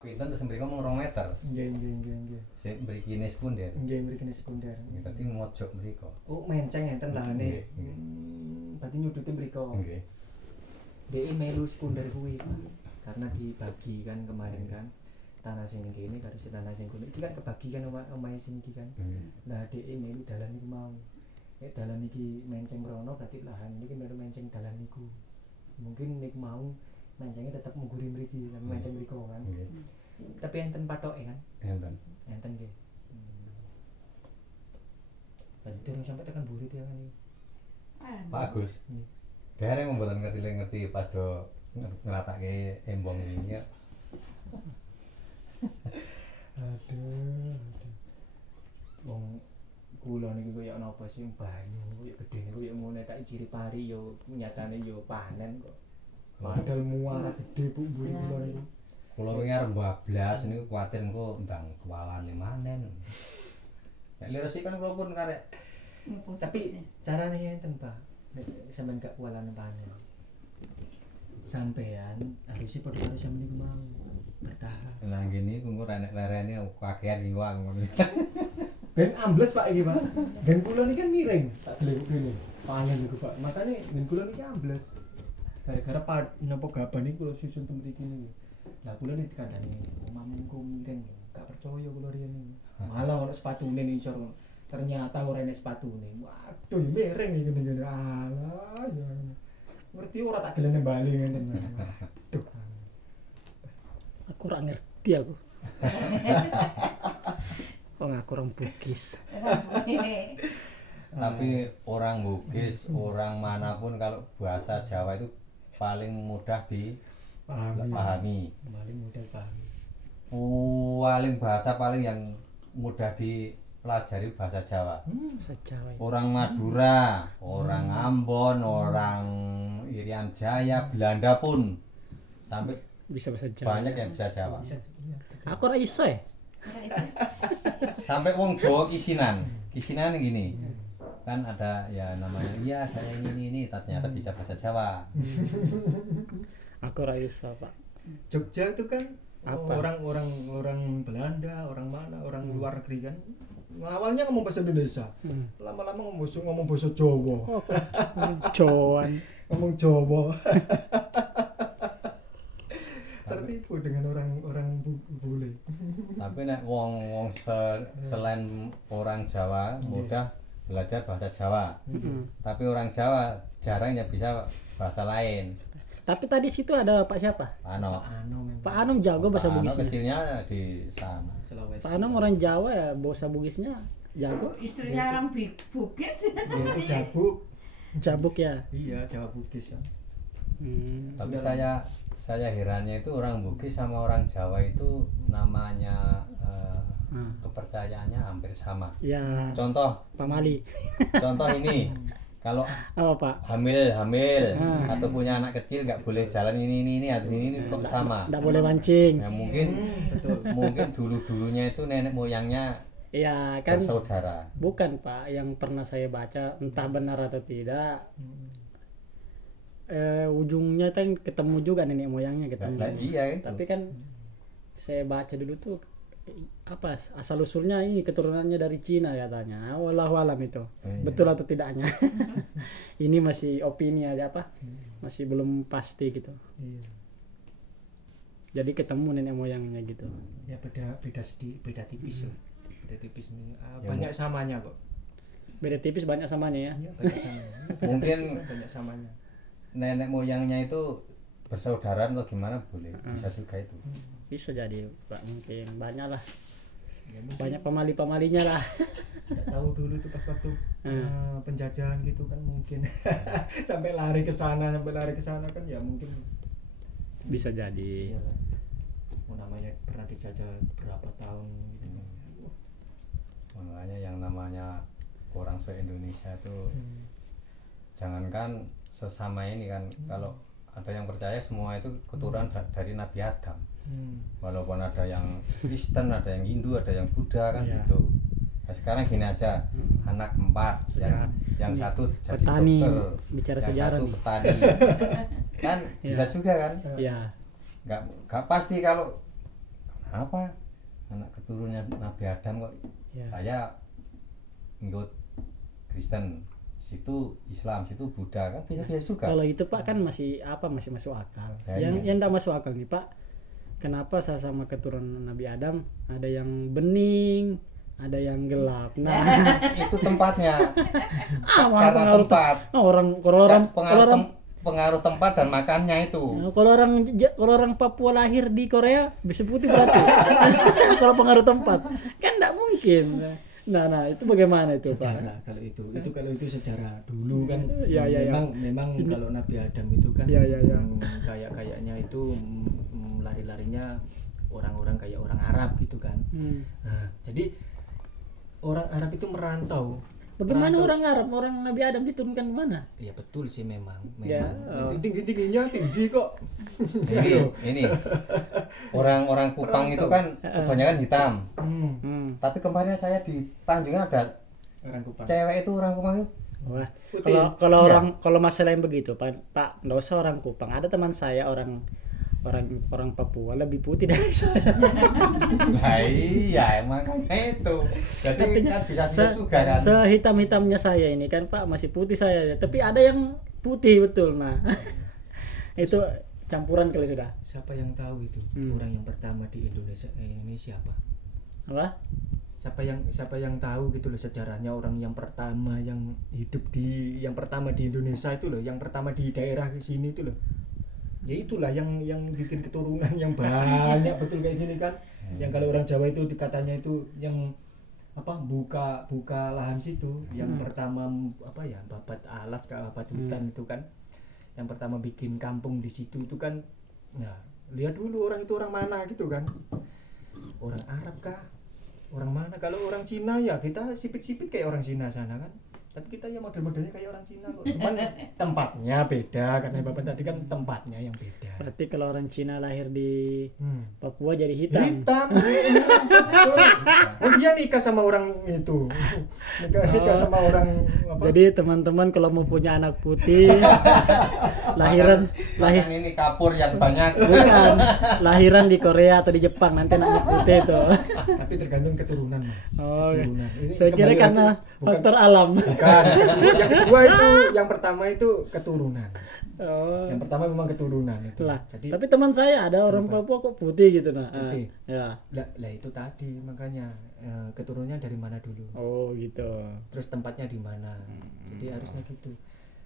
Pinten terus mriko mung 2 meter. Nggih. Sik mrikine sekunder. Nggih mrikine sekunder. Berarti mojok mriko. Oh, menceng enten lahane. Nggih. Berarti nyudute mriko. Nggih. Dhek melu sekunder kuwi, Pak. Karena dibagi kan kemarin kan. Tanah sing kene karo sing tanah sing kono. Iki kan kebagi kan omahe sing iki kan. Nah, dhek melu dalan iku mau. Nek dalan iki menceng rono berarti lahan iki melu menceng dalan niku. Mungkin nek mau mencengnya tetap mengguri mriki, kan menceng mriko kan. Nggih. Tapi enten patoke kan. Enten. Enten nggih. Durung sampai tekan burit ya kan iki. Pak Agus. Dereng mboten ngerti pas do nglatake embong ini ya. Aduh. Wong kula niki koyo napa sih banyu koyo gedene koyo ngene tak ciri pari yo nyatane yo panen kok. Padahal muara gede Bu mburi kula niku. Kula wingi arep bablas niku kuwatir engko ndang kualane manen. Nek liresi kan kula pun karek. Tapi carane ngenten, Pak. Nek sampean gak kualan panen. Sampean harusnya padha karo sampean niku mau bertahan. Lah ngene iku engko renek lerene kakean iki kok ngono. Ben ambles Pak iki, Pak. Ben kula niki kan miring, tak delok kene. Panen niku, Pak. Makane ben kula niki ambles. Gara-gara napa gaban iki kula susun ten mriki niku. Lah kula niki kandhane omahmu kok miring. Gak percaya kula riyen niku. Malah ono sepatune ning isor. Ternyata ora enek sepatune. Waduh, miring iki ngene. Alah ya. Ngerti ora tak gelene bali ngenten. Aduh. Aku ora ngerti aku. Wong aku orang Bugis. Tapi orang Bugis, orang manapun kalau bahasa Jawa itu paling mudah dipahami. Paling mudah pahami. Paling bahasa paling yang mudah dipelajari bahasa Jawa. Bahasa Jawa. Orang Madura, orang Ambon, orang Irian Jaya, Belanda pun sampai Bisa bahasa Jawa. banyak yang bisa Jawa. Bisa iya. Aku ora iso ya. Sampai wong Jawa kisinan gini. Kan ada ya namanya iya saya ini ternyata bisa bahasa Jawa. Aku ora iso, Pak. Jogja itu kan Apa? orang Belanda, orang mana, orang luar negeri kan. Awalnya ngomong bahasa Indonesia, lama-lama ngomong bahasa Jawa. Oh, Jawan. Ngomong Jawa. Tertipu dengan orang bule. Tapi nek wong selain orang Jawa mudah belajar bahasa Jawa. Tapi orang Jawa jarang yang bisa bahasa lain. Tapi tadi situ ada Pak siapa? Ano. Memang. Pak Anung jago bahasa Ano Bugisnya. kecilnya di sana. Sulawesi. Pak Anung orang Jawa ya, bahasa Bugisnya jago. Istrinya orang Bugis. Dia itu Jabuk. Jabuk ya. Iya, Jawa Bugis ya. Tapi saya herannya itu orang Bugis sama orang Jawa itu namanya kepercayaannya hampir sama. Ya, Contoh Pak Mali. ini kalau Apa, Pak? hamil atau punya anak kecil nggak boleh jalan ini kok sama. Nggak boleh mancing. Nah, mungkin dulunya itu nenek moyangnya Ya, kan bersaudara. bukan, Pak, yang pernah saya baca entah benar atau tidak. Ujungnya kan ketemu juga nenek moyangnya ketemu. Lah, iya itu. Tapi kan saya baca dulu tuh apa asal usulnya ini keturunannya dari Cina katanya. Wallahu alam itu. Iya. Betul atau tidaknya. Ini masih opini aja apa? Masih belum pasti gitu. Iya. Jadi ketemu nenek moyangnya gitu. Ya beda tipis lah. Beda tipis Ya, banyak samanya kok. Beda tipis banyak samanya ya. Iya, banyak samanya. Mungkin banyak samanya. nenek moyangnya itu bersaudara atau gimana boleh bisa juga itu. Bisa jadi, Pak, mungkin banyak lah. Ya, mungkin Banyak pemali-pemalinya lah. nggak tahu dulu itu pas waktu penjajahan gitu kan mungkin sampai lari ke sana kan ya mungkin Bisa jadi. iyalah. Namanya pernah dijajah berapa tahun gitu kan. Makanya yang namanya orang se-Indonesia itu jangankan sesama ini kan, kalau ada yang percaya semua itu keturunan dari Nabi Adam. Walaupun ada yang Kristen, ada yang Hindu, ada yang Buddha kan Iya. gitu. Nah, sekarang gini aja, anak 4, yang satu jadi Petani, dokter, bicara yang sejarah satu nih. petani, kan bisa juga kan? Ya, Nggak pasti kalau apa anak keturunannya Nabi Adam kok Ya. saya ngikut Kristen, situ Islam, situ Buddha, kan bisa juga. Kalau itu Pak kan masih masuk akal. Ya, yang enggak masuk akal nih Pak, kenapa sama keturunan Nabi Adam ada yang bening, ada yang gelap. Nah, Itu tempatnya. mana Karena pengaruh tempat. Pengaruh tempat dan makannya itu. kalau orang Papua lahir di Korea bisa putih berarti. Kalau pengaruh tempat kan enggak mungkin. Nah itu bagaimana itu Pak? Sejarah kalau itu sejarah dulu kan. Ya. Memang kalau Nabi Adam itu kan Ya. kayaknya itu lari-larinya orang-orang kayak orang Arab gitu kan. Nah, jadi orang Arab itu merantau. Bagaimana orang Arab, orang Nabi Adam diturunkan ke mana? Ya betul sih memang. Ya, Tinggi-tingginya tinggi kok. Ini orang-orang Kupang itu kan kebanyakan hitam. Tapi kemarin saya di Tanjung ada Orang Kupang. cewek itu orang Kupang itu. Wah, Putih. kalau Iya. kalau masalah yang begitu Pak, nggak usah orang Kupang. Ada teman saya orang Papua lebih putih dari saya. Nah iya makanya itu. Jadi kan bisa juga kan. Sehitam-hitamnya saya ini kan Pak masih putih saya, tapi ada yang putih betul. Nah, itu campuran kali sudah. Siapa yang tahu itu orang yang pertama di Indonesia ini siapa? Apa? Siapa yang tahu gitu loh sejarahnya orang yang pertama yang hidup yang pertama di Indonesia itu loh, yang pertama di daerah sini itu loh. Ya itulah yang bikin keturunan yang banyak betul kayak gini kan. Yang kalau orang Jawa itu katanya itu yang buka lahan situ, yang pertama babat alas ke babat hutan itu kan. Yang pertama bikin kampung di situ itu kan. Nah, lihat dulu orang itu orang mana gitu kan. Orang Arab kah? Orang mana? Kalau orang Cina ya kita sipit-sipit kayak orang Cina sana kan. Tapi kita ya model-modelnya kayak orang Cina kok. Cuman tempatnya beda karena Bapak tadi kan tempatnya yang beda. Berarti kalau orang Cina lahir di Papua jadi hitam. Oh dia nikah sama orang itu. Nikah sama orang apa? Jadi teman-teman kalau mau punya anak putih lahiran Makan ini kapur yang banyak. bukan lahiran di Korea atau di Jepang nanti anaknya putih itu. Tapi tergantung keturunan, Mas. Oh, Keturunan. Ini saya kira kembali karena lagi, bukan- faktor alam. Bukan. Yang kedua itu, yang pertama itu keturunan. Oh. Yang pertama memang keturunan itu. Lah, Jadi tapi teman saya ada orang Papua kok putih gitu nah. Putih. Ya. lah itu tadi makanya keturunannya dari mana dulu. Oh, gitu. Terus tempatnya di mana. Jadi harusnya gitu.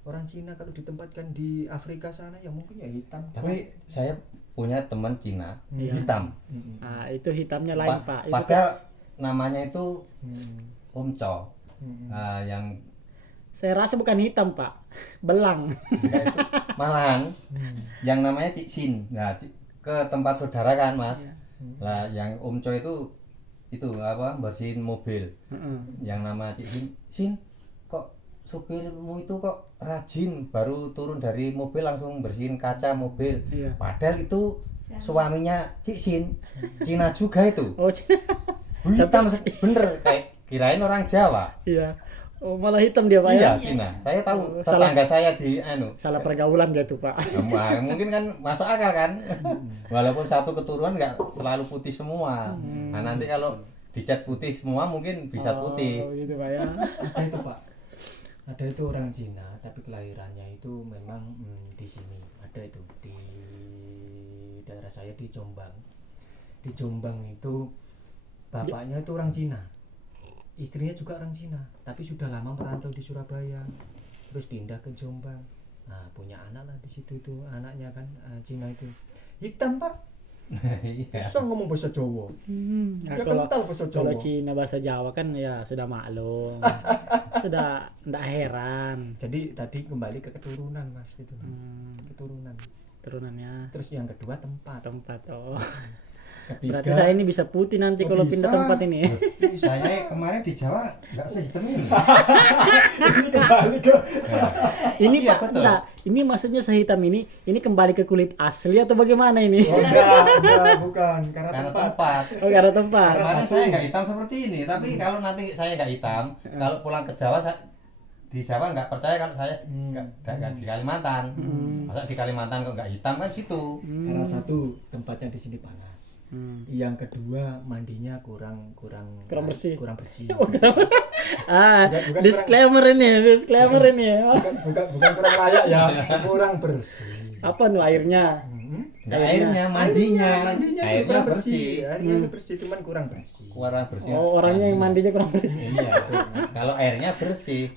Orang Cina kalau ditempatkan di Afrika sana ya mungkin ya hitam. Tapi saya punya teman Cina Iya. hitam. Ah, itu hitamnya lain, Pak. Itu Padahal namanya itu Omco. Hmm. Yang saya rasa bukan hitam, Pak. Belang. malahan yang namanya Cik Sin. Nah, ke tempat saudara kan, Mas. Iya. Lah yang Omco itu bersihin mobil. Heeh. Yang nama Cik Sin, Sin kok supirmu itu kok rajin, baru turun dari mobil langsung bersihin kaca mobil. Iya. Padahal itu suaminya Cik Sin, Cina juga itu. Oh, Hitam bener kayak kirain orang Jawa. iya. Oh, malah hitam dia, Pak Iya, ya. Cina. Saya tahu Salah. tetangga saya di Salah pergaulan dia tuh, Pak. Nah, mungkin kan masuk akal kan. Walaupun satu keturunan nggak selalu putih semua. Nah, nanti kalau dicat putih semua mungkin bisa putih. Oh, gitu, Pak ya. Ada itu Pak. Ada itu orang Cina tapi kelahirannya itu memang di sini. Ada itu di daerah saya di Jombang. Di Jombang itu bapaknya itu orang Cina. Istrinya juga orang Cina, tapi sudah lama merantau di Surabaya. Terus pindah ke Jombang. Nah, punya anak lah di situ itu, anaknya kan Cina itu. Hitam, Pak. Iya. Bisa ngomong bahasa Jawa. Nah, Dia kalau kental bahasa Jawa. kalau Cina bahasa Jawa kan ya sudah maklum. Sudah enggak heran. Jadi tadi kembali ke keturunan, Mas, gitu. Keturunan. Turunannya Terus yang kedua tempat. oh. Ketiga, Berarti saya ini bisa putih nanti Oh, kalau bisa. pindah tempat ini. Saya kemarin di Jawa nggak sehitam ini. ini kembali ke Ini Iya, Pak, betul. enggak. Ini maksudnya sehitam ini kembali ke kulit asli atau bagaimana ini? enggak, bukan karena Karena tempat. tempat. Oh, karena tempat. Kemarin saya nggak hitam seperti ini, tapi kalau nanti saya nggak hitam, kalau pulang ke Jawa di Jawa nggak percaya kalau saya nggak di Kalimantan. Masa di Kalimantan kok nggak hitam kan gitu. Karena satu tempatnya di sini panas. Yang kedua mandinya kurang bersih. kurang bersih. Bukan disclaimer ini ya. bukan kurang layak ya, kurang bersih. Apa nu airnya? Nggak airnya, mandinya. Airnya kurang bersih. Airnya bersih, cuman kurang bersih. Kurang bersih. Oh, orangnya yang mandinya kurang bersih. Iya. Kalau airnya bersih.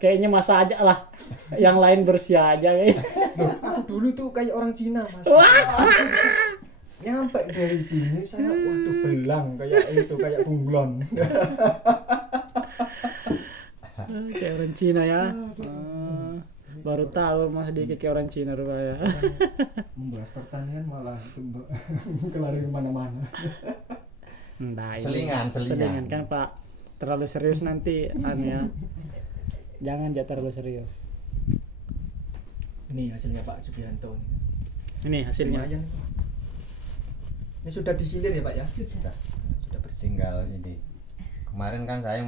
Kayaknya masa aja lah. Yang lain bersih aja kayaknya. Loh, aku dulu tuh kayak orang Cina, Mas. Nyampe dari sini saya waduh belang kayak bunglon. Kayak orang Cina ya. Baru tahu Mas Diki kayak orang Cina rupanya. Membahas pertanian malah kelari kemana-mana. Nah, Selingan. Kan Pak terlalu serius nanti ya. Jangan terlalu serius. Ini hasilnya Pak Sugianto. Ini hasilnya. Lumayan. Ini sudah disilir ya Pak ya? Sudah. Sudah bersih. Tinggal ini. Kemarin kan saya